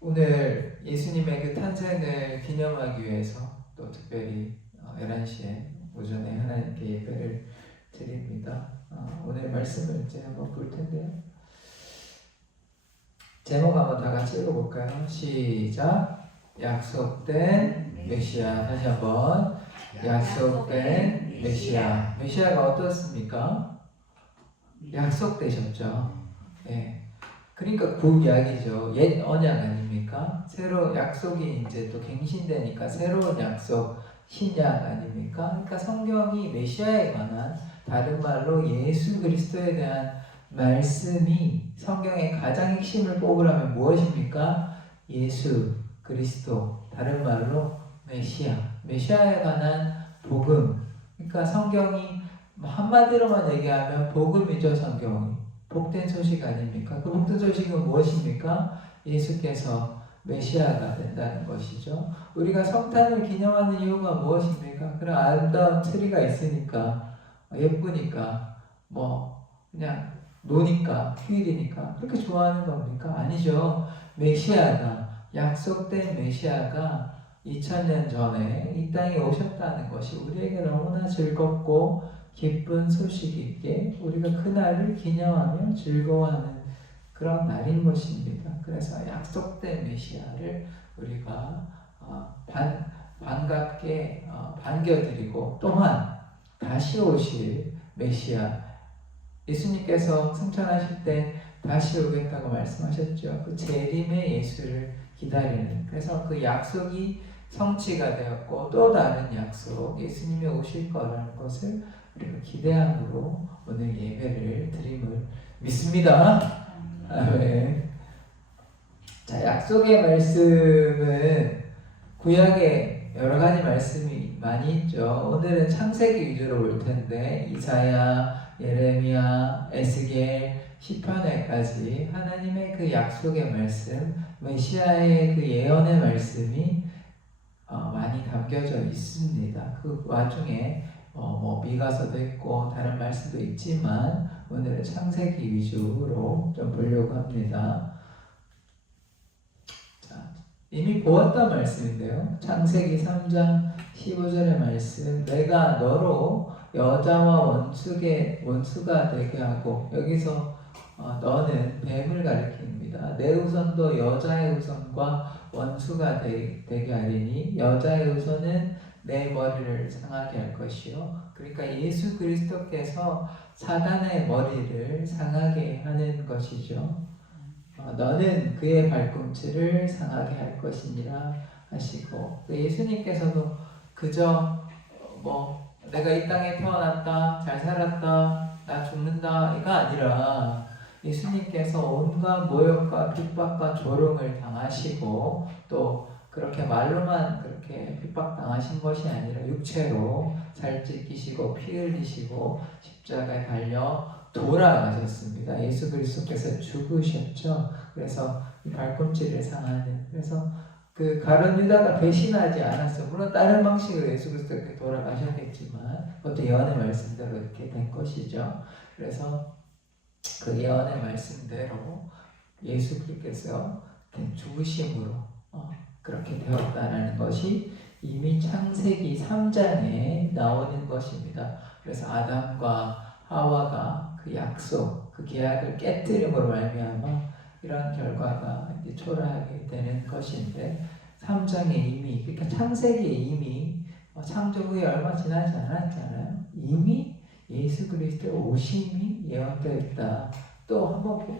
오늘 예수님의 그 탄생을 기념하기 위해서 또 특별히 11시에 오전에 하나님께 예배를 드립니다. 오늘 말씀을 이제 한번 볼 텐데요. 제목 한번 다 같이 읽어볼까요? 시작! 약속된 메시아. 다시 한번. 약속된 메시아. 메시아가 어떻습니까? 약속되셨죠. 예. 그러니까 구약이죠. 옛 언약 아닙니까? 새로 약속이 이제 또 갱신되니까 새로운 약속, 신약 아닙니까? 그러니까 성경이 메시아에 관한, 다른 말로 예수 그리스도에 대한 말씀이 성경의 가장 핵심을 뽑으라면 무엇입니까? 예수 그리스도, 다른 말로 메시아, 메시아에 관한 복음. 그러니까 성경이 한마디로만 얘기하면 복음이죠. 성경이 복된 소식 아닙니까? 그 복된 소식은 무엇입니까? 예수께서 메시아가 된다는 것이죠. 우리가 성탄을 기념하는 이유가 무엇입니까? 그런 아름다운 트리가 있으니까, 예쁘니까, 그냥 노니까, 휴일이니까 그렇게 좋아하는 겁니까? 아니죠. 메시아가, 약속된 메시아가 2000년 전에 이 땅에 오셨다는 것이 우리에게 너무나 즐겁고 기쁜 소식이기에 우리가 그날을 기념하며 즐거워하는 그런 날인 것입니다. 그래서 약속된 메시아를 우리가 반갑게 반겨드리고, 또한 다시 오실 메시아, 예수님께서 승천하실 때 다시 오겠다고 말씀하셨죠. 그 재림의 예수를 기다리는, 그래서 그 약속이 성취가 되었고 또 다른 약속, 예수님이 오실 거라는 것을 우리가 기대함으로 오늘 예배를 드림을 믿습니다. 아멘. 자, 약속의 말씀은 구약에 여러 가지 말씀이 많이 있죠. 오늘은 창세기 위주로 볼 텐데 이사야, 예레미야, 에스겔, 시편에까지 하나님의 그 약속의 말씀, 메시아의 그 예언의 말씀이 많이 담겨져 있습니다. 그 와중에 미가서도 있고 다른 말씀도 있지만 오늘은 창세기 위주로 좀 보려고 합니다. 자, 이미 보았던 말씀인데요. 창세기 3장 15절의 말씀, 내가 너로 여자와 원수가 되게 하고, 여기서 너는 뱀을 가리킵니다. 내 후손도 여자의 후손과 원수가 되게 하리니 여자의 후손은 내 머리를 상하게 할 것이요. 그러니까 예수 그리스도께서 사단의 머리를 상하게 하는 것이죠. 너는 그의 발꿈치를 상하게 할 것이니라 하시고, 예수님께서도 그저 내가 이 땅에 태어났다, 잘 살았다, 나 죽는다 이가 아니라 예수님께서 온갖 모욕과 핍박과 조롱을 당하시고, 또 그렇게 말로만 그렇게 핍박당하신 것이 아니라 육체로 살 찢기시고 피 흘리시고 십자가에 달려 돌아가셨습니다. 예수 그리스도께서 죽으셨죠. 그래서 이 발꿈치를 상하는, 그래서 그 가룟 유다가 배신하지 않았어요. 물론 다른 방식으로 예수 그리스도께 돌아가셨겠지만 그것도 예언의 말씀대로 이렇게 된 것이죠. 그래서 그 예언의 말씀대로 예수 그리스도께서 죽으심으로 그렇게 되었다는 것이 이미 창세기 3장에 나오는 것입니다. 그래서 아담과 하와가 그 약속, 그 계약을 깨뜨림으로 말미암아 이런 결과가 이제 초래하게 되는 것인데, 3장에 이미, 그러니까 창세기에 이미 창조 후에 얼마 지나지 않았잖아요. 이미 예수 그리스도의 오심이 예언되어 있다. 또 한번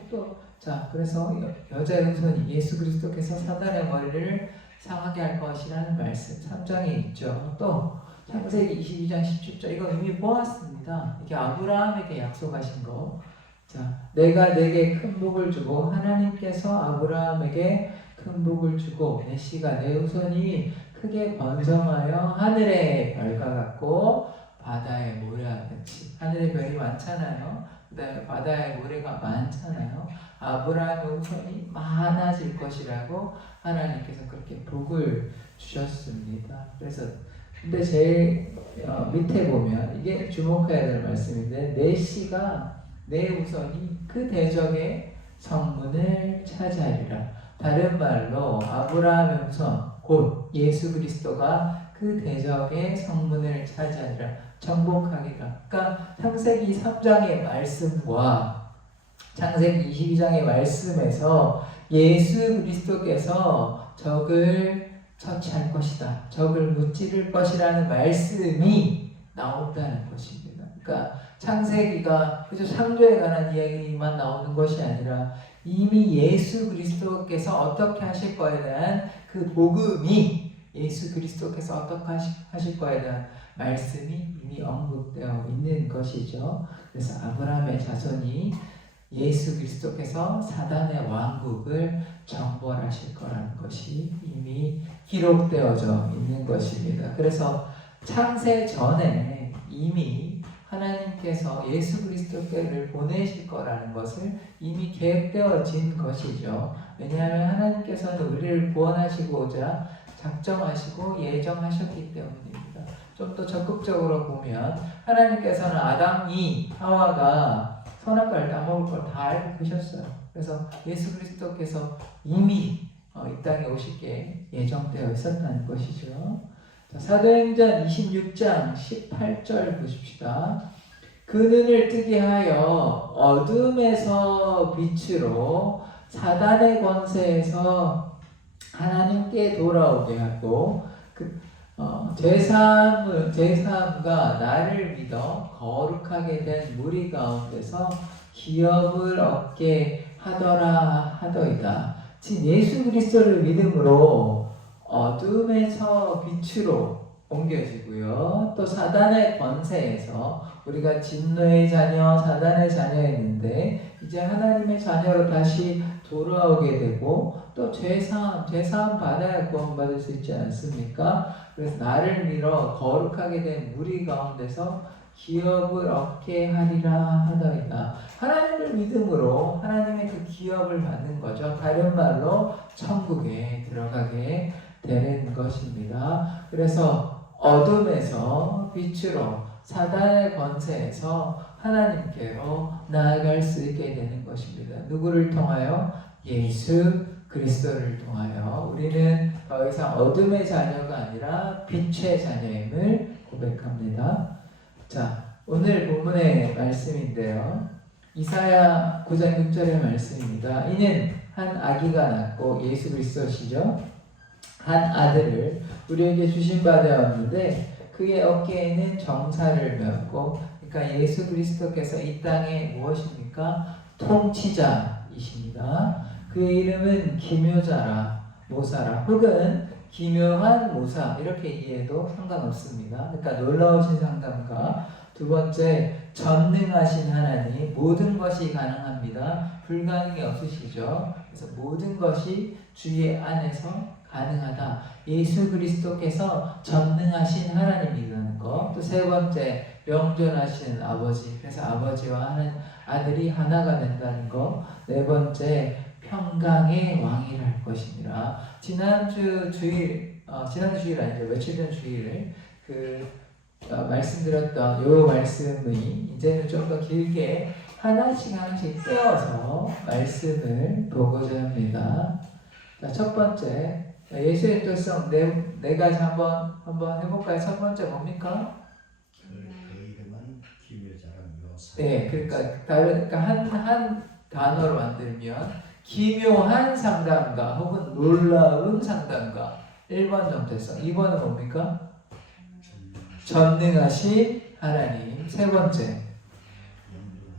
자, 그래서 여자의 후손이 예수 그리스도께서 사단의 머리를 상하게 할 것이라는 말씀 3장에 있죠. 또 창세기 22장 17절, 이거 이미 보았습니다. 이게 아브라함에게 약속하신 거. 자, 내가 내게 큰 복을 주고, 하나님께서 아브라함에게 큰 복을 주고 내 씨가 내 후손이 크게 번성하여 하늘의 별과 같고 바다의 모래와 같이. 하늘의 별이 많잖아요. 그다음에 바다의 모래가 많잖아요. 아브라함의 후손이 많아질 것이라고 하나님께서 그렇게 복을 주셨습니다. 그래서 근데 제일 밑에 보면 이게 주목해야 될 말씀인데, 내 씨가 내 후손이 그 대적의 성문을 차지하리라. 다른 말로 아브라함의 후손 곧 예수 그리스도가 그 대적의 성문을 차지하리라, 정복하리라. 그러니까 창세기 3장의 말씀과 창세기 22장의 말씀에서 예수 그리스도께서 적을 처치할 것이다, 적을 무찌를 것이라는 말씀이 나온다는 것입니다. 그러니까 창세기가 그저 창조에 관한 이야기만 나오는 것이 아니라 이미 예수 그리스도께서 어떻게 하실 거에 대한 그 복음이, 예수 그리스도께서 어떻게 하실 거에 대한 말씀이 이미 언급되어 있는 것이죠. 그래서 아브라함의 자손이 예수 그리스도께서 사단의 왕국을 정벌하실 거라는 것이 이미 기록되어져 있는 것입니다. 그래서 창세 전에 이미 하나님께서 예수 그리스도를 보내실 거라는 것을 이미 계획되어진 것이죠. 왜냐하면 하나님께서는 우리를 구원하시고자 작정하시고 예정하셨기 때문입니다. 좀 더 적극적으로 보면 하나님께서는 아담이 하와가 선악과를 따먹을 걸 다 알고 계셨어요. 그래서 예수 그리스도께서 이미 이 땅에 오실 게 예정되어 있었다는 것이죠. 자, 사도행전 26장 18절 보십시다. 그 눈을 뜨게 하여 어둠에서 빛으로 사단의 권세에서 하나님께 돌아오게 하고 제사함과 나를 믿어 거룩하게 된 무리 가운데서 기업을 얻게 하더이다. 즉 예수 그리스도를 믿음으로 어둠에서 빛으로 옮겨지고요. 또 사단의 권세에서 우리가 진노의 자녀, 사단의 자녀였는데 이제 하나님의 자녀로 다시 돌아오게 되고 또 죄사함 받아야 구원받을 수 있지 않습니까? 그래서 나를 믿어 거룩하게 된 무리 가운데서 기업을 얻게 하리라 하더이다. 하나님을 믿음으로 하나님의 그 기업을 받는 거죠. 다른 말로 천국에 들어가게 되는 것입니다. 그래서 어둠에서 빛으로 사단의 권세에서 하나님께로 나아갈 수 있게 되는 것입니다. 누구를 통하여? 예수 그리스도를 통하여 우리는 더 이상 어둠의 자녀가 아니라 빛의 자녀임을 고백합니다. 자, 오늘 본문의 말씀인데요. 이사야 9장 6절의 말씀입니다. 이는 한 아기가 낳고 예수 그리스도시죠. 한 아들을 우리에게 주신 바 되었는데 그의 어깨에는 정사를 메었고, 그러니까 예수 그리스도께서 이 땅에 무엇입니까? 통치자이십니다. 그의 이름은 기묘자라, 모사라, 혹은 기묘한 모사, 이렇게 이해해도 상관없습니다. 그러니까 놀라우신 상담가. 두 번째, 전능하신 하나님, 모든 것이 가능합니다. 불가능이 없으시죠. 그래서 모든 것이 주의 안에서 가능하다. 예수 그리스도께서 전능하신 하나님이라는 것. 또 세 번째, 영존하시는 아버지. 그래서 아버지와 아들이 하나가 된다는 것. 네 번째, 평강의 왕이랄 것이니라. 지난주 주일 아니죠. 며칠 전 주일을 말씀드렸던 요 말씀이 이제는 좀 더 길게 하나씩 떼어서 말씀을 보고자 합니다. 자, 첫 번째, 예수의 특성 네 가지 한번 해볼까요? 첫 번째 뭡니까? 그 이름은 기묘자라 묘사. 네, 그러니까 한 단어로 만들면 기묘한 상담가 혹은 놀라운 상담가. 1번 정체성. 2번은 뭡니까? 전능하신 하나님. 세 번째,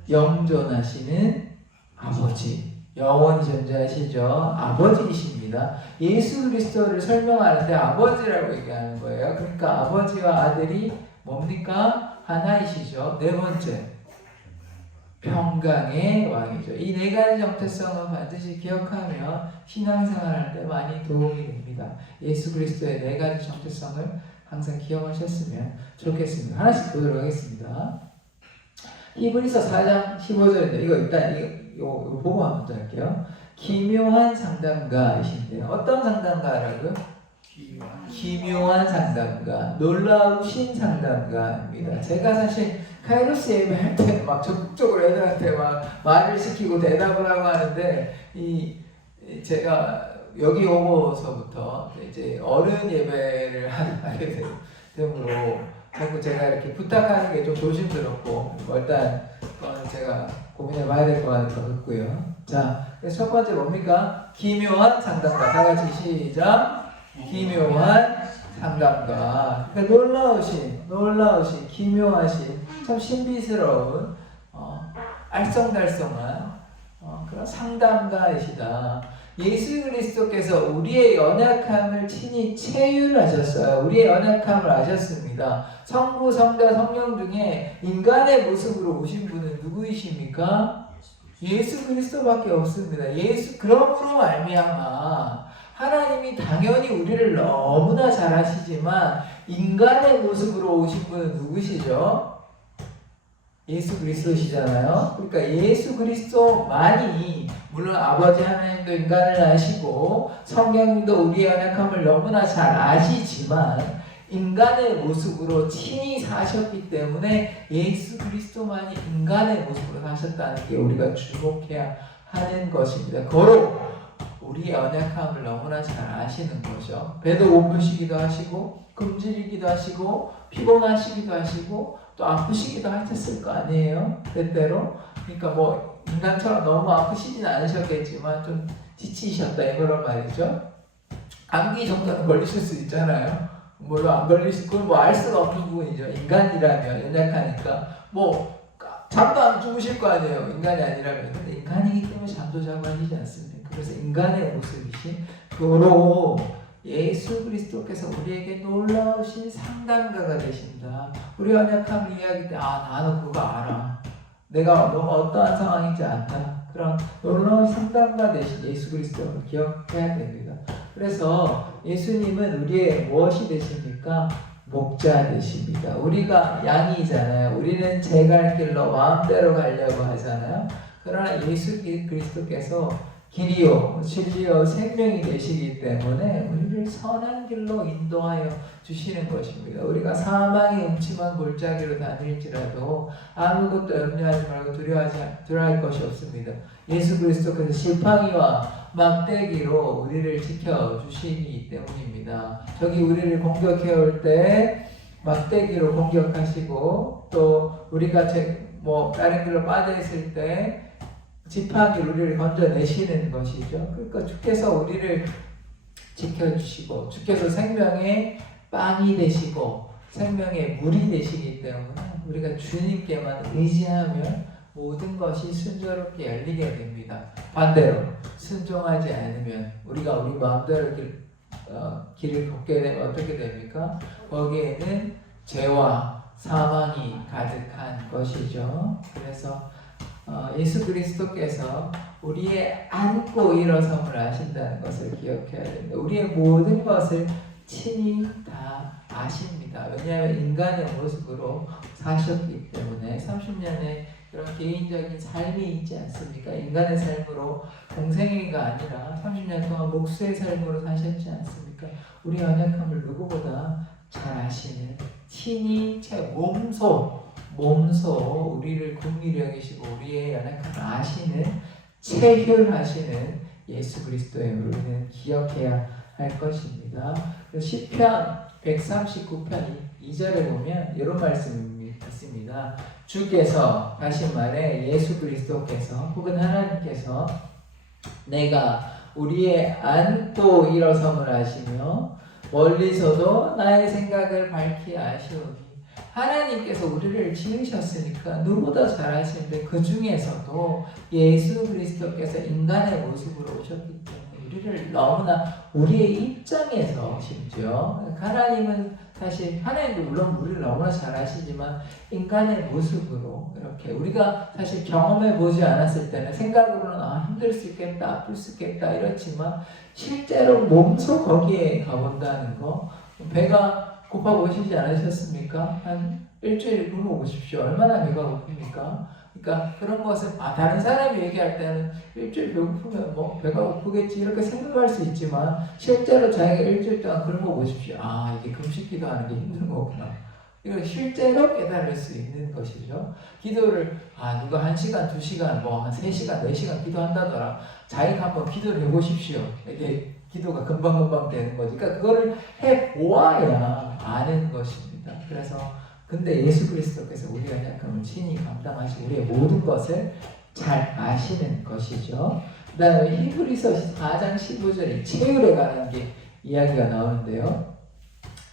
영존하시는 아버지. 영원히 존재하시죠. 아버지이십니다. 예수 그리스도를 설명하는데 아버지라고 얘기하는 거예요. 그러니까 아버지와 아들이 뭡니까? 하나이시죠. 네 번째, 평강의 왕이죠. 이 네 가지 정체성은 반드시 기억하면 신앙생활할 때 많이 도움이 됩니다. 예수 그리스도의 네 가지 정체성을 항상 기억하셨으면 좋겠습니다. 하나씩 보도록 하겠습니다. 히브리서 4장 15절인데 이거 보고 한번 할게요. 기묘한 상담가이신데요. 어떤 상담가라고요? 기묘한 상담가, 놀라우신 상담가입니다. 제가 사실 카이로스 예배할 때 막 적극적으로 애들한테 막 말을 시키고 대답을 하고 하는데 제가 여기 오고서부터 이제 어른 예배를 하게 되므로 자꾸 제가 이렇게 부탁하는 게 좀 조심스럽고 일단 제가 고민해 봐야 될 것 같고요. 자, 그래서 첫 번째 뭡니까? 기묘한 상담가. 다 같이 시작. 기묘한 상담가. 그러니까 놀라우신, 기묘하신, 참 신비스러운, 알쏭달쏭한 그런 상담가이시다. 예수 그리스도께서 우리의 연약함을 친히 체휼하셨어요. 우리의 연약함을 아셨습니다. 성부, 성자, 성령 중에 인간의 모습으로 오신 분은 누구이십니까? 예수 그리스도밖에 없습니다. 그러므로 말미암아 하나님이 당연히 우리를 너무나 잘 아시지만 인간의 모습으로 오신 분은 누구시죠? 예수 그리스도시잖아요. 그러니까 예수 그리스도만이, 물론 아버지 하나님도 인간을 아시고 성령님도 우리의 연약함을 너무나 잘 아시지만 인간의 모습으로 친히 사셨기 때문에 예수 그리스도만이 인간의 모습으로 사셨다는 게 우리가 주목해야 하는 것입니다. 거로 우리의 연약함을 너무나 잘 아시는 거죠. 배도 고프시기도 하시고 굶주리기도 하시고 피곤하시기도 하시고 또 아프시기도 하셨을 거 아니에요? 때때로. 그러니까 뭐 인간처럼 너무 아프시진 않으셨겠지만 좀 지치셨다 이거란 말이죠. 감기 정도는 걸리실 수 있잖아요. 물론 안 걸리실 건 뭐 알 수가 없는 부분이죠. 인간이라면 연약하니까 뭐 잠도 안 주무실 거 아니에요. 인간이 아니라면. 근데 인간이기 때문에 잠도 자고 하시지 않습니까? 그래서 인간의 모습이신 도로 예수 그리스도께서 우리에게 놀라우신 상담가가 되신다. 우리 연약함을 이야기할 때 나는 그거 알아. 내가 어떠한 상황인지 안다. 그런 놀라운 상담가 되신 예수 그리스도를 기억해야 됩니다. 그래서 예수님은 우리의 무엇이 되십니까? 목자 되십니다. 우리가 양이잖아요. 우리는 제 갈 길로 마음대로 가려고 하잖아요. 그러나 예수 그리스도께서 길이요 진리요 생명이 되시기 때문에 우리를 선한 길로 인도하여 주시는 것입니다. 우리가 사망의 음침한 골짜기로 다닐지라도 아무것도 염려하지 말고 두려워할 것이 없습니다. 예수 그리스도께서 지팡이와 막대기로 우리를 지켜주시기 때문입니다. 적이 우리를 공격해 올 때 막대기로 공격하시고 또 우리가 다른 길로 빠져있을 때 지팡이로 우리를 건져내시는 것이죠. 그러니까 주께서 우리를 지켜주시고 주께서 생명의 빵이 되시고 생명의 물이 되시기 때문에 우리가 주님께만 의지하면 모든 것이 순조롭게 열리게 됩니다. 반대로 순종하지 않으면 우리가 우리 마음대로 길을 걷게 되면 어떻게 됩니까? 거기에는 죄와 사망이 가득한 것이죠. 그래서 예수 그리스도께서 우리의 안고 일어섬을 아신다는 것을 기억해야 됩니다. 우리의 모든 것을 친히 다 아십니다. 왜냐하면 인간의 모습으로 사셨기 때문에 30년의 그런 개인적인 삶이 있지 않습니까? 인간의 삶으로 공생애가 아니라 30년 동안 목수의 삶으로 사셨지 않습니까? 우리 연약함을 누구보다 잘 아시는 친히 제 몸소 우리를 긍휼히 여기시고 우리의 연약함을 아시는 체휼하시는 예수 그리스도의 우리는 기억해야 할 것입니다. 시편 139편 2절에 보면 이런 말씀이 있습니다. 주께서 하신 말에 예수 그리스도께서 혹은 하나님께서 내가 우리의 안고 일어섬을 아시며 멀리서도 나의 생각을 밝히 아시오니 하나님께서 우리를 지으셨으니까 누구보다 잘 아시는데 그 중에서도 예수 그리스도께서 인간의 모습으로 오셨기 때문에 우리를 너무나 우리의 입장에서 심지어 하나님은 사실 하나님도 물론 우리를 너무나 잘 아시지만 인간의 모습으로 이렇게 우리가 사실 경험해 보지 않았을 때는 생각으로는 힘들 수 있겠다 아플 수 있겠다 이렇지만 실제로 몸소 거기에 가본다는 거 배가 고파 보시지 않으셨습니까? 한 일주일 굶어 보십시오. 얼마나 배가 고픕니까? 그러니까 그런 것은 다른 사람이 얘기할 때는 일주일 배고프면 뭐 배가 고프겠지 이렇게 생각할 수 있지만 실제로 자기가 일주일 동안 굶어 보십시오. 이게 금식 기도하는 게 힘든 거구나. 이걸 실제로 깨달을 수 있는 것이죠. 기도를 누가 1시간, 2시간, 한 3시간, 4시간 기도한다더라. 자기가 한번 기도를 해보십시오. 이게 기도가 금방금방 되는 거지. 그러니까 그거를 해보아야 아는 것입니다. 그래서 근데 예수 그리스도께서 우리의 연약함을 친히 감당하시고 우리의 모든 것을 잘 아시는 것이죠. 그 다음에 히브리서 4장 15절에 체율에 관한 게 이야기가 나오는데요.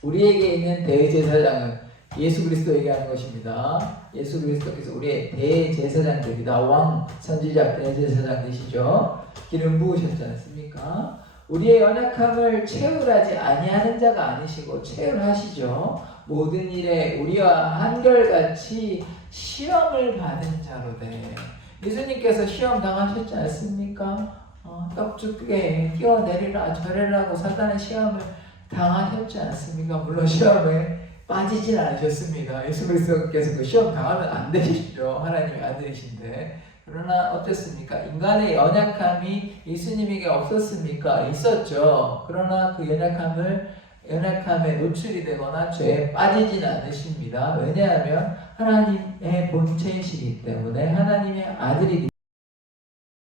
우리에게 있는 대제사장은 예수 그리스도에게 하는 것입니다. 예수 그리스도께서 우리의 대제사장입니다. 왕, 선지자, 대제사장 되시죠. 기름 부으셨지 않습니까? 우리의 연약함을 체휼하지 아니하는 자가 아니시고 체휼하시죠. 모든 일에 우리와 한결같이 시험을 받은 자로 돼. 예수님께서 시험 당하셨지 않습니까? 떡죽게 뛰어내리라 저래라고 사단의 시험을 당하셨지 않습니까? 물론 시험에 빠지진 않으셨습니다. 예수 그리스도께서 그 시험 당하면 안 되시죠. 하나님의 아들이신데. 그러나 어땠습니까? 인간의 연약함이 예수님에게 없었습니까? 있었죠. 그러나 그 연약함에 노출이 되거나 죄에 빠지진 않으십니다. 왜냐하면 하나님의 본체이시기 때문에 하나님의 아들이기